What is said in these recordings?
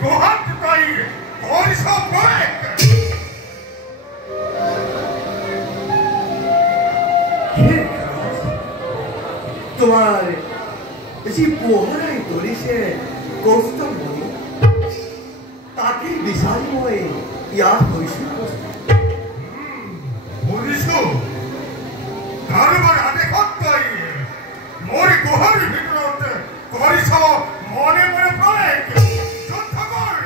তোমার যে পোহারায় ধরেছে কষ্ট মনে তাকে বিচারময় ইয়ার হয়েছে বুঝিছো কারবার আগে কর্তাই মোর গোহারি ভিতরতে করিছ মনে মনে প্রয়োগ যুদ্ধ কর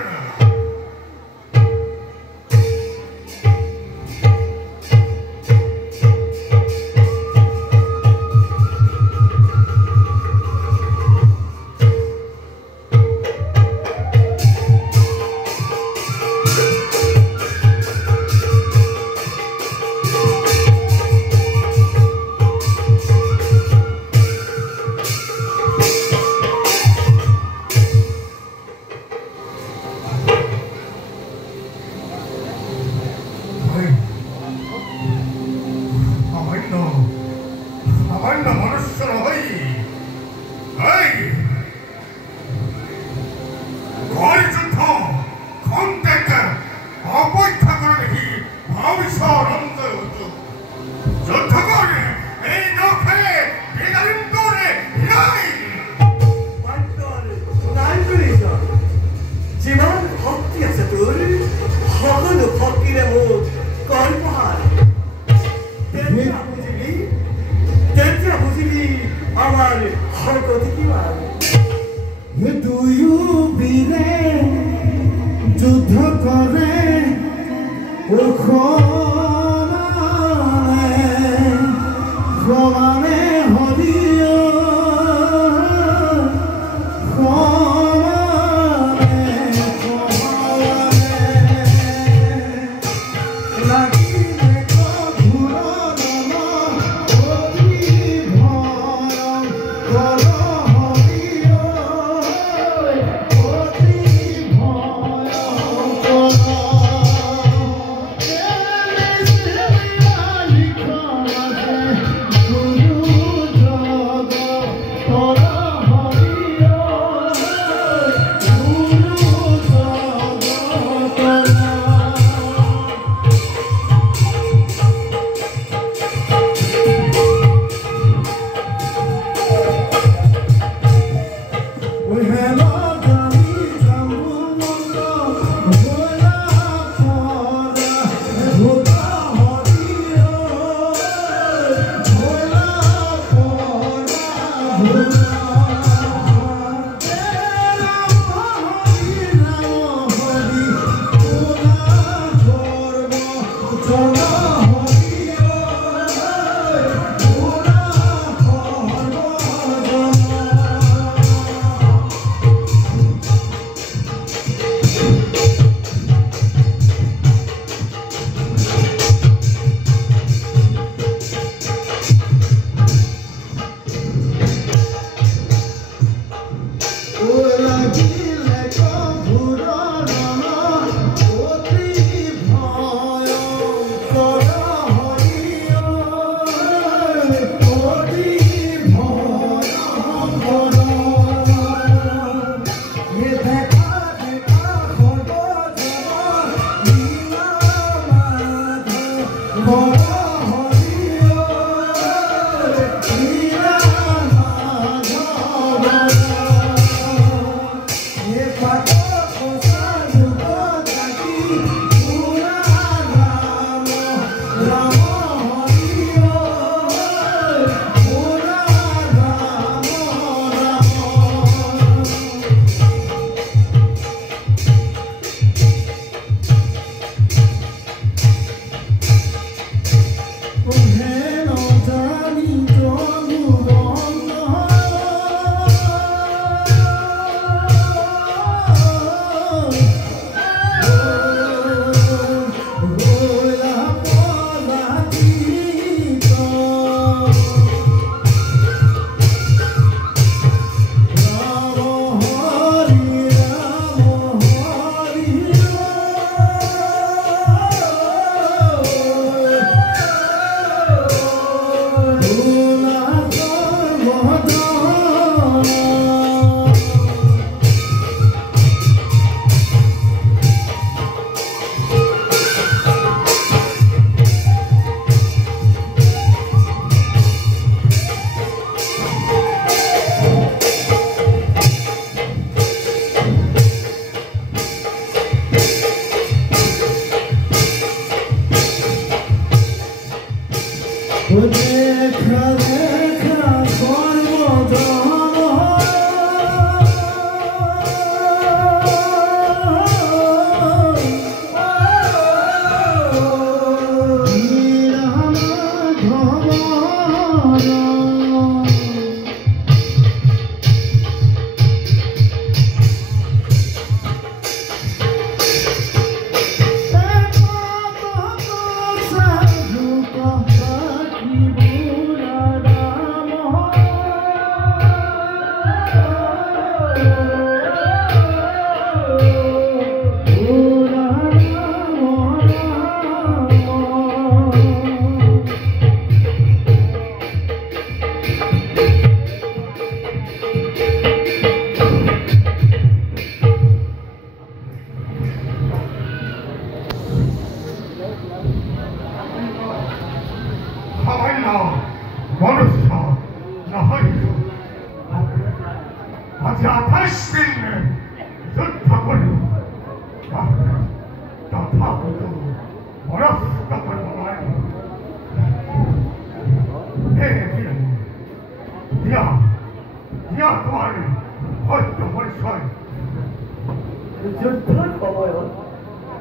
যুদ্ধৰ সময়ত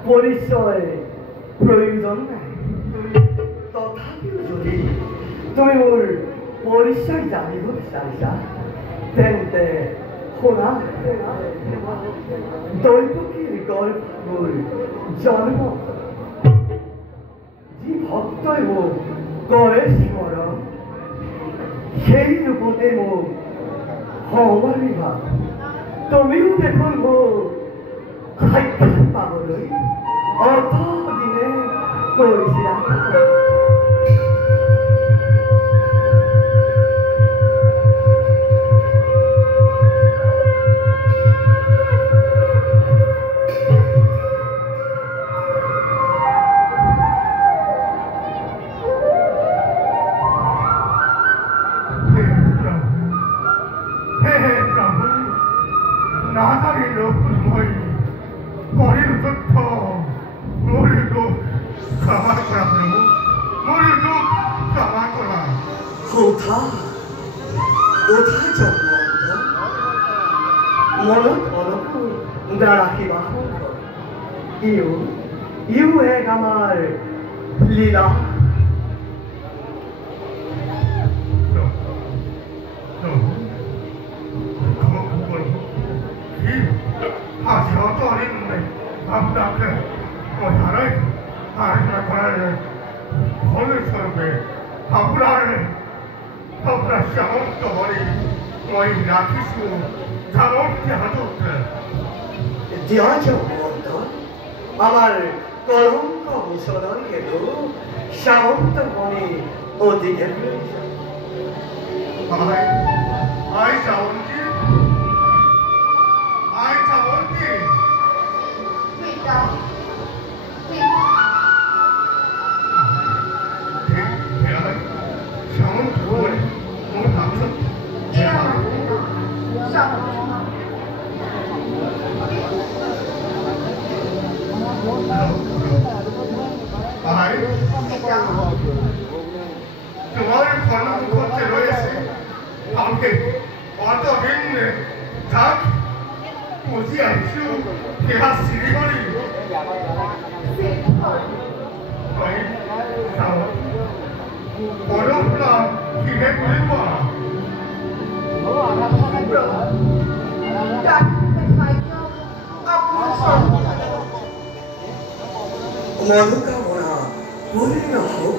পৰিচয় প্ৰয়োজন নাই তথাপিও যদি তুমি মোৰ পৰিচয় জানিব বিচাৰিছা তেন্তে শুনা দৈৱকীৰ গৰ্ভৰ জন্ম যি ভক্তই মোক কৰে স্মৰণ সেই ৰূপতে মোক সমাৰিবা তুমিও দেখোন মোক সাক্ষাৎ পাবলৈ অতদিনে কৰিছিলা ইউ এক আমাৰ লীলা আপনাকে ফলস্বৰূপে আপনাৰ সামৰ্থ্য বলে মই ৰাখিছো সামৰ্থ্য হাততে আমাৰ কলঙ্ক ভূষণৰ হেতু সামন্ত মনে অধিকে আই চাওন্তি সামন্ত বলে মোর ভাবছ তোমার কলম করতে রয়েছে আমাকে অতদিন থাক বুঝি আইসু কেহা শিলিগুড়ি পরমলা কিনে করিব মনোকামনা পূর্ণ হোক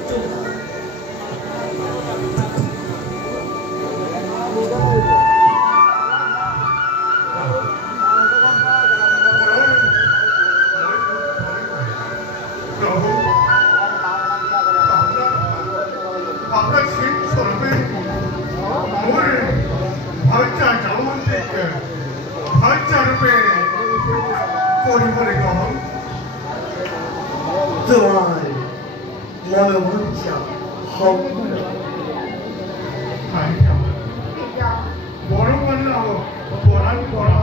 তোমার আপনার শিব স্বরূপে মোর ভাইচা যাওয়ান্তে ভাইচা রূপে পরিবারে গ্রহণ তোমার মনোবাঞ্ছা হোক বড় কন্যা পড়ান পড়া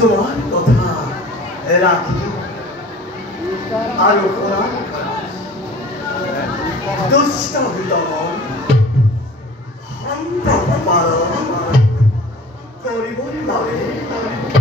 তোমার কথা রাখি আর দুষ্ট বিলম্বন হন্ত পালন করিবই বাবে